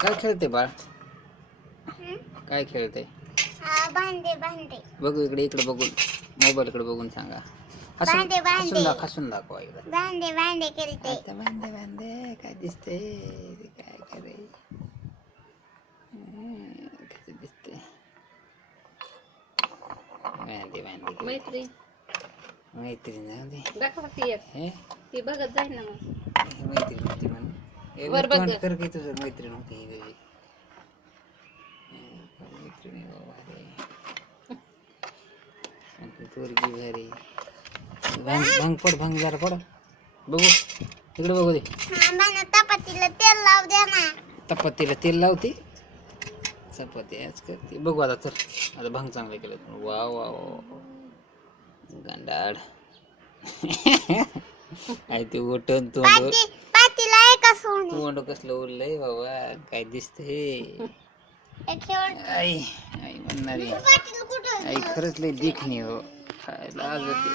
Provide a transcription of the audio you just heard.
काय खेळते बाळ? काय खेळते? भांडे भांडे बघू इकडे, इकडे बघून, मोबाईल कडे बघून सांगा. भांडे भांडे हसून दाखवा इकडे. भांडे भांडे खेळते. आता भांडे भांडे काय दिसते? काय करे? कसं दिसते? भांडे भांडे मैत्री मैत्रीण जाऊ दे. दाखवा ती एक. हे ती बघत जाईल ना मग. मैत्रीण होती म्हणून. ए, वर बघ. तोंड कर की तुझं मैत्रीण होती ही तुझी. मैत्रीण आहे बाबा रे. आणि पोरगी भारी. भांग पड, भांग जरा पड. बघू इकडे बघू दे. मला चपातीला तेल लाव द्या ना. चपातीला तेल लावते. चपाती आज करते. बघू आता तर. आता भांग चांगलं केलं. वा वा वा गांडाड. काय ते ओटन तोंड, पातीला एका सोने. तोंड कसलं उरलंय बाबा. काय दिसतंय? आई आई म्हणणारी पाटील कुठं? आई खरंच लय देखणी हो. खायला आज होते.